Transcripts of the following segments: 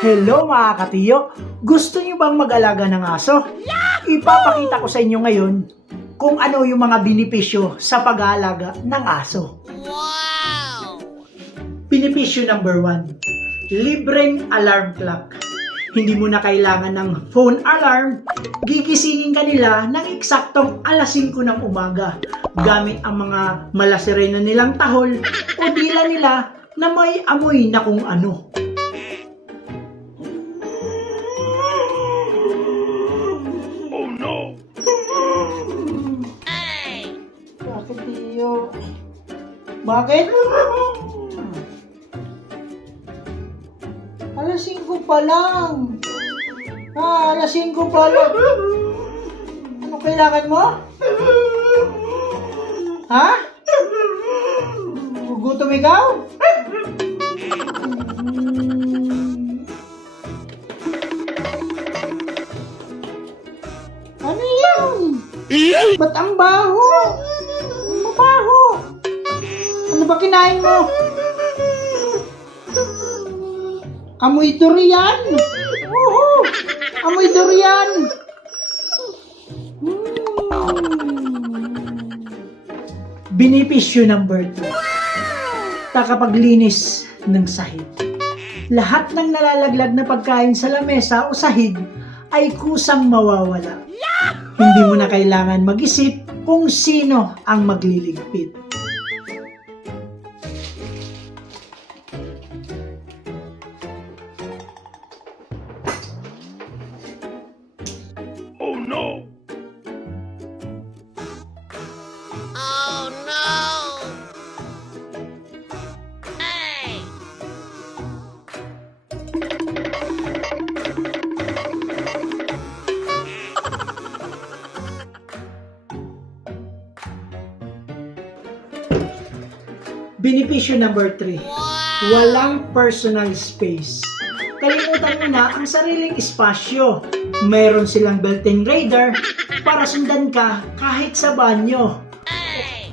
Hello mga katiyo! Gusto niyo bang mag-alaga ng aso? Ipapakita ko sa inyo ngayon kung ano yung mga benepisyo sa pag-aalaga ng aso. Wow! Benepisyo number 1, libreng alarm clock. Hindi mo na kailangan ng phone alarm, gigisingin ka nila ng eksaktong alas 5 ng umaga gamit ang mga malasirena nilang tahol o dila nila na may amoy na kung ano. Bakit Tiyo? Bakit? Alas 5 pa lang. Alas 5 pa lang. Ano kailangan mo? Ha? Gugutom ikaw? Ano yan? Ba't ang baho? Mabaho. Ano ba kinain mo? Amoy durian. Oo. Amoy durian. Benepisyo number 2. Pagkapaglinis ng sahig. Lahat ng nalalaglag na pagkain sa lamesa o sahig ay kusang mawawala. Hindi mo na kailangan mag-isip kung sino ang magliligpit. Oh no! Oh no! Hey! Benepisyo number 3. Walang personal space. Kalimutan mo na ang sariling espasyo. Mayroon silang built-in radar para sundan ka kahit sa banyo. Hey!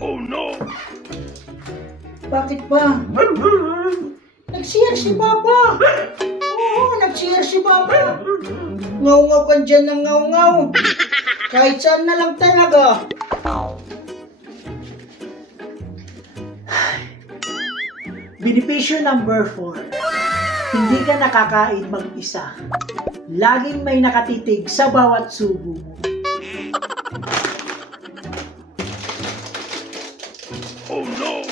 Oh no! Bakit ba? Nag-CR si Papa. Oo, nag-CR si Papa. Ngaw-ngaw ka dyan ng ngaw-ngaw. Kahit saan na lang talaga. Benepisyo number 4. Hindi ka nakakain mag-isa. Laging may nakatitig sa bawat subo mo. Oh no!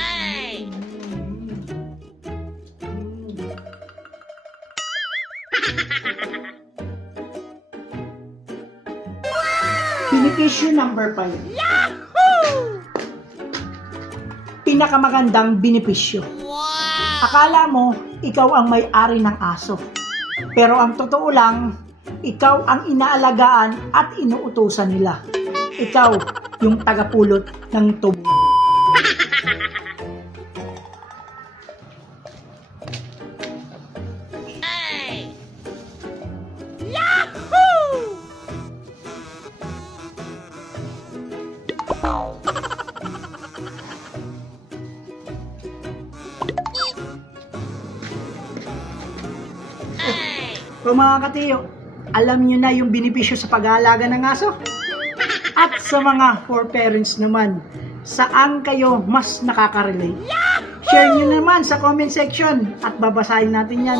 Hey! Benepisyo number 5. Pinakamagandang benepisyo. Wow! Akala mo, ikaw ang may-ari ng aso. Pero ang totoo lang, ikaw ang inaalagaan at inuutusan nila. Ikaw yung tagapulot ng tubo. Hey! Yahoo! Hey! So mga katiyo, alam nyo na yung benepisyo sa pag-aalaga ng aso? At sa mga for parents naman, saan kayo mas nakaka-relate? Share nyo naman sa comment section at babasahin natin yan.